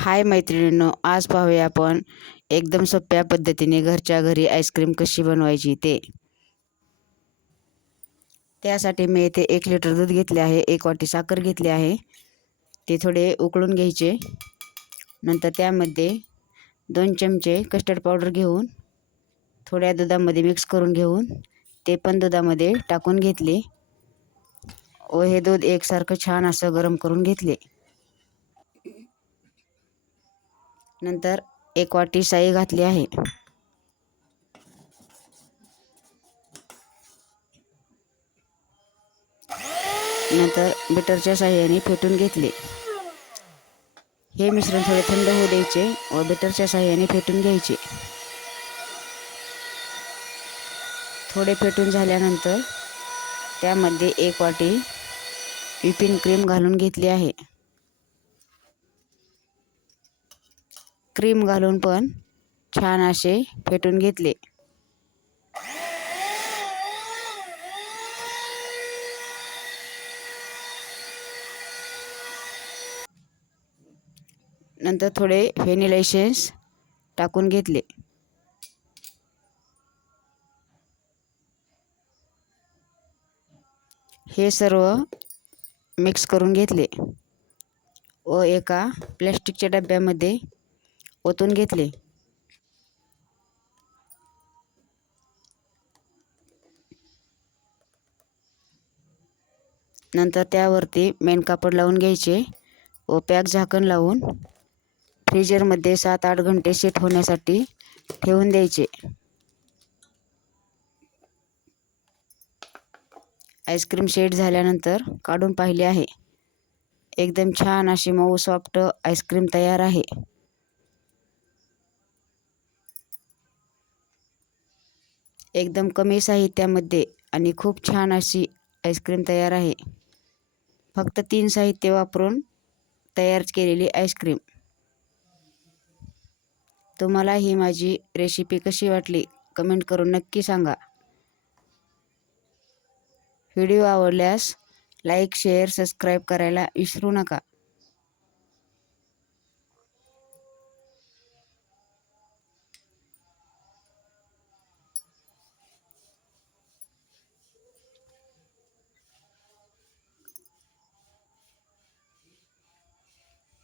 हाय मैत्रिणींनो, आज पाहूया आपण एकदम सोप्या पद्धतीने घरच्या घरी आईस्क्रीम कशी बनवायची ते. त्यासाठी मी येथे 1 लिटर दूध घेतले आहे, 1 वाटी साखर घेतली आहे. ते थोडे उकळून घ्यायचे. नंतर त्यामध्ये 2 चमचे कस्टर्ड पावडर घेऊन थोड्या दुधामध्ये मिक्स करून घेऊन ते पण दुधामध्ये टाकून घेतले व हे दूध एकसारखं छान असं गरम करून घेतले. नंतर 1 वाटी साई घातली आहे. नंतर बीटरच्या साहाय्याने फेटून घेतले. हे मिश्रण थोडे थंड होऊ द्यायचे व बीटरच्या साहाय्याने फेटून घ्यायचे. थोडे फेटून झाल्यानंतर त्यामध्ये 1 वाटी व्हिपिंग क्रीम घालून घेतली आहे. क्रीम घालून पण छान असे फेटून घेतले. नंतर थोडे व्हॅनिला एसेन्स टाकून घेतले. हे सर्व मिक्स करून घेतले व एका प्लॅस्टिकच्या डब्यामध्ये ओतून घेतले. नंतर त्यावरती मेन कापड लावून घ्यायचे व पॅक झाकण लावून फ्रीजरमध्ये 7-8 घंटे सेट होण्यासाठी ठेवून द्यायचे. आईस्क्रीम सेट झाल्यानंतर काढून पाहिले आहे. एकदम छान अशी मऊ सॉफ्ट आईस्क्रीम तयार आहे. एकदम कमी साहित्यामध्ये आणि खूप छान अशी आईस्क्रीम तयार आहे. फक्त 3 साहित्य वापरून तयार केलेली आईस्क्रीम. तुम्हाला ही माझी रेसिपी कशी वाटली कमेंट करून नक्की सांगा. व्हिडिओ आवडल्यास लाईक, शेअर, सबस्क्राईब करायला विसरू नका.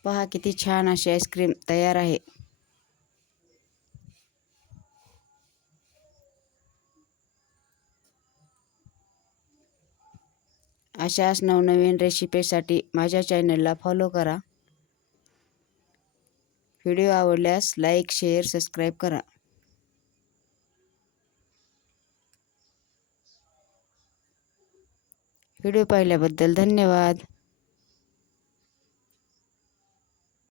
पहा किती छान अशी आईस्क्रीम तयार आहे. अशाच नवनवीन रेसिपीसाठी माझ्या चॅनलला फॉलो करा. व्हिडिओ आवडल्यास लाईक, शेअर, सबस्क्राईब करा. व्हिडिओ पाहिल्याबद्दल धन्यवाद.